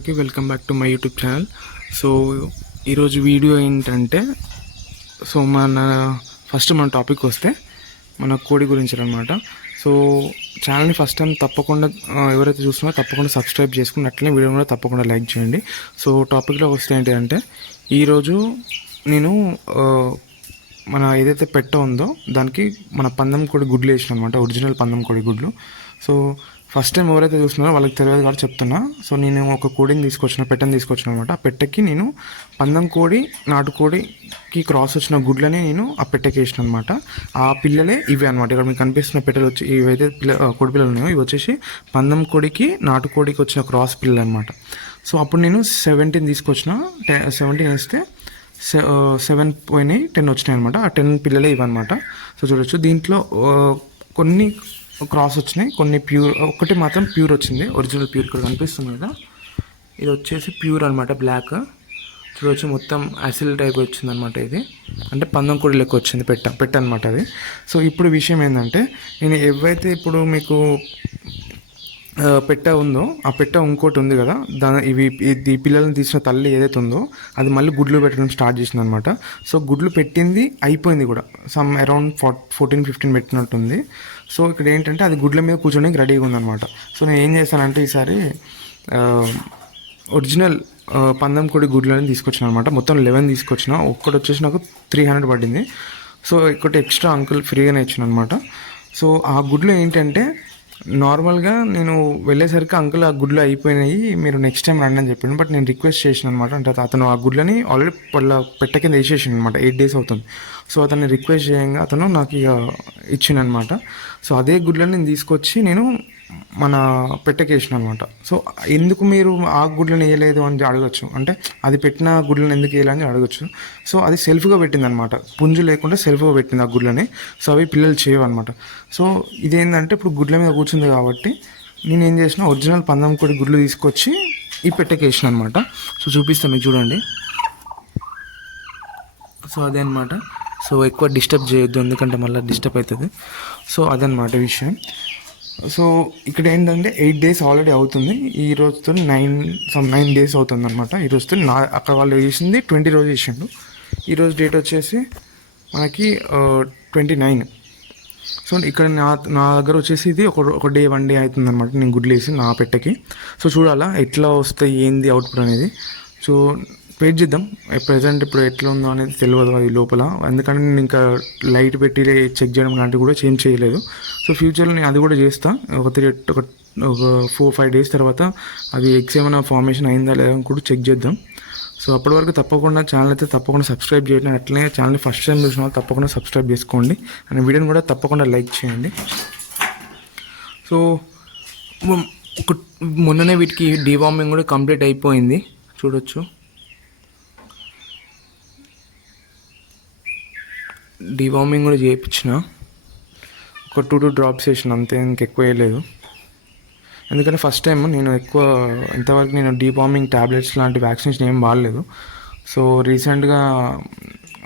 Okay, welcome back to my YouTube channel. So ఈరోజు video ఏంటంటే, మన టాపిక్ వస్తే మన కోడి గురించి అనమాట. సో ఛానల్ని ఫస్ట్ టైం తప్పకుండా ఎవరైతే చూస్తున్నారో తప్పకుండా సబ్స్క్రైబ్ చేసుకుని అట్లనే వీడియో కూడా తప్పకుండా లైక్ చేయండి. సో టాపిక్లో వస్తే ఏంటి అంటే, ఈరోజు నేను మన ఏదైతే పెట్ట ఉందో దానికి మన పందెం కోడి గుడ్లు వేసిన అనమాట, ఒరిజినల్ పందెం కోడి గుడ్లు. సో ఫస్ట్ టైం ఎవరైతే చూస్తున్నారో వాళ్ళకి తెలియదు కాబట్టి చెప్తున్నా. సో నేను ఒక కోడిని పెట్టని తీసుకొచ్చిన అనమాట. ఆ పెట్టకి నేను పందెం కోడి నాటుకోడికి క్రాస్ వచ్చిన గుడ్లని నేను ఆ పెట్టకి వేసిన అనమాట. ఆ పిల్లలే ఇవి అనమాట. ఇక్కడ మీకు కనిపిస్తున్న పెట్టలు వచ్చి ఇవైతే కోడి పిల్లలు ఉన్నాయో ఇవి వచ్చేసి పందెం కోడికి నాటుకోడికి వచ్చిన క్రాస్ పిల్లలు అనమాట. సో అప్పుడు నేను 17 తీసుకొచ్చిన. 17 వేస్తే 7 పోయినాయి, 10 వచ్చినాయి అనమాట. ఆ 10 పిల్లలే ఇవన్నమాట. సో చూడొచ్చు, దీంట్లో కొన్ని క్రాస్ వచ్చినాయి, కొన్ని ప్యూర్, ఒకటి మాత్రం ప్యూర్ వచ్చింది, ఒరిజినల్ ప్యూర్. ఇక్కడ కనిపిస్తుంది కదా, ఇది వచ్చేసి ప్యూర్ అనమాట, బ్లాక్. చూడవచ్చు మొత్తం యాసిల్ టైప్ వచ్చింది అనమాట. ఇది అంటే పందెం కోడి లెక్క వచ్చింది పెట్ట అనమాట అది. సో ఇప్పుడు విషయం ఏంటంటే, నేను ఏవైతే ఇప్పుడు మీకు పెట్ట ఉందో ఆ పెట్ట ఇంకోటి ఉంది కదా, ఈ పిల్లల్ని తీసిన తల్లి ఏదైతే ఉందో అది మళ్ళీ గుడ్లు పెట్టడం స్టార్ట్ చేసింది అనమాట. సో గుడ్లు పెట్టింది అయిపోయింది కూడా, సమ్ అరౌండ్ 14-15 పెట్టినట్టుంది. సో ఇక్కడ ఏంటంటే అది గుడ్ల మీద కూర్చోడానికి రెడీగా ఉందన్నమాట. సో నేను ఏం చేస్తానంటే ఈసారి ఒరిజినల్ పందెం కోడి గుడ్లని తీసుకొచ్చిన అనమాట. మొత్తం 11 తీసుకొచ్చిన. ఒక్కటి వచ్చేసి నాకు 300 పడింది. సో ఒకటి ఎక్స్ట్రా అంకుల్ ఫ్రీగానే ఇచ్చిన అనమాట. సో ఆ గుడ్లు ఏంటంటే, నార్మల్గా నేను వెళ్ళేసరికి అంకుల్ ఆ గుడ్లు అయిపోయినాయి, మీరు నెక్స్ట్ టైం రండి అని చెప్పిండు. బట్ నేను రిక్వెస్ట్ చేసిన అనమాట. అంటే అతను ఆ గుడ్లని ఆల్రెడీ వాళ్ళ పెట్ట కింద వేసేసిండు అనమాట. 8 days అవుతుంది. సో అతన్ని రిక్వెస్ట్ చేయంగా అతను నాకు ఇక ఇచ్చిండనమాట. సో అదే గుడ్లని నేను తీసుకొచ్చి నేను మన పెట్టకి వేసిన అనమాట. సో ఎందుకు మీరు ఆ గుడ్లను వేయలేదు అని అడగచ్చు. అంటే అది పెట్టిన గుడ్లను ఎందుకు వేయాలని అడగచ్చు. సో అది సెల్ఫ్గా పెట్టింది అనమాట, పుంజు లేకుండా సెల్ఫ్గా పెట్టింది ఆ గుడ్లని. సో అవి పిల్లలు చేయవు అనమాట. సో ఇదేంటంటే ఇప్పుడు గుడ్ల మీద కూర్చుంది కాబట్టి నేను ఏం చేసిన, ఒరిజినల్ పందెం కోడి గుడ్లు తీసుకొచ్చి ఈ పెట్టకి వేసిన అనమాట. సో చూపిస్తాను మీకు, చూడండి. సో అదే అనమాట. సో ఎక్కువ డిస్టర్బ్ చేయొద్దు, ఎందుకంటే మళ్ళీ డిస్టర్బ్ అవుతుంది. సో అదనమాట విషయం. సో ఇక్కడ ఏంటంటే 8 days ఆల్రెడీ అవుతుంది. ఈ రోజుతో 9 days అవుతుంది అనమాట. ఈ రోజుతో అక్కడ వాళ్ళు వేసింది 20 రోజు వేసిండు. ఈరోజు డేట్ వచ్చేసి మనకి 29. సో ఇక్కడ నా దగ్గర వచ్చేసి ఇది ఒక డే 1 day అవుతుంది అనమాట నేను గుడ్లు వేసి నా పెట్టకి. సో చూడాలా ఎట్లా వస్తాయి ఏంది అవుట్పుట్ అనేది. సో వెయిట్ చేద్దాం. ప్రజెంట్ ఇప్పుడు ఎట్లా ఉందో అనేది తెలియదు అది లోపల, ఎందుకంటే నేను ఇంకా లైట్ పెట్టి చెక్ చేయడం లాంటివి కూడా చేంజ్ చేయలేదు. సో ఫ్యూచర్లో నేను అది కూడా చేస్తాను. ఒక 4-5 days తర్వాత అది ఎగ్స్ ఏమైనా ఫార్మేషన్ అయిందా లేదా అని కూడా చెక్ చేద్దాం. సో అప్పటి వరకు తప్పకుండా ఛానల్ అయితే తప్పకుండా సబ్స్క్రైబ్ చేయండి. అట్లనే ఛానల్ని ఫస్ట్ టైం చూసిన వాళ్ళు తప్పకుండా సబ్స్క్రైబ్ చేసుకోండి. అండ్ వీడియోని కూడా తప్పకుండా లైక్ చేయండి. సో మొన్ననే వీటికి డీవార్మింగ్ కూడా కంప్లీట్ అయిపోయింది, చూడొచ్చు. డీవార్మింగ్ కూడా చేయించిన, ఒక 2 drops వేసిన అంతే, ఇంకెక్కువ వేయలేదు. ఎందుకంటే ఫస్ట్ టైం నేను ఇంతవరకు నేను డీవార్మింగ్ ట్యాబ్లెట్స్ లాంటి వ్యాక్సినేషన్ ఏం వాడలేదు. సో రీసెంట్గా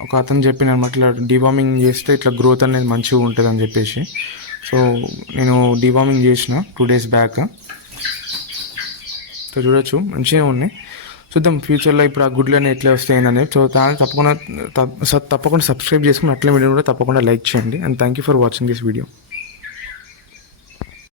ఒక అతను చెప్పిన అనమాట, ఇట్లా డీవార్మింగ్ చేస్తే ఇట్లా గ్రోత్ అనేది మంచిగా ఉంటుంది అని చెప్పేసి. సో నేను డీవార్మింగ్ చేసిన 2 days బ్యాక్. సో చూడొచ్చు మంచిగా ఉన్నాయి. చూద్దాం ఫ్యూచర్లో ఇప్పుడు ఆ గుడ్లన్నీ ఎట్లా వస్తాయిందనేది. సో తప్పకుండా సబ్స్క్రైబ్ చేసుకుని అట్లా వీడియో కూడా తప్పకుండా లైక్ చేయండి. And thank you for watching this video.